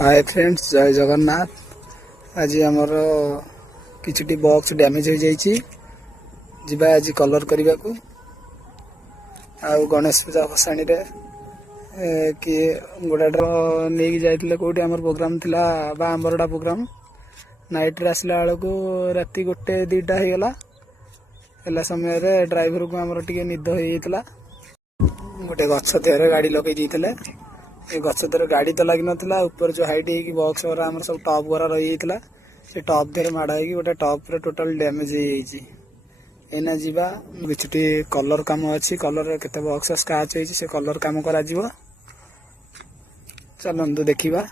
Hi friends, जय जगन्नाथ। आज आमर किछि बॉक्स डैमेज हो जाइए। जीवा आज कलर करने को आउ गणेश पूजा भसाणी कि गोटा नहीं जाइए कौटी आमर प्रोग्राम थिला बा आंबरडा प्रोग्राम नाइट रे आसला बेलू राति 1-2टा होगला समय ड्राइवर को आमर टे निद हो जाता। गोटे गछ देहरे गाड़ी लगे गछ देहरे गाड़ी तो लग ना ऊपर जो हाइट है बॉक्स वाला आम सब टॉप गुरा रही से टॉप देहरे माड़ हो गोटे टॉप टोटाल डैमेज होना जीवा किसी कलर काम अच्छी कलर केते बॉक्स स्क्रैच होती से कलर काम करा चलतु देखा।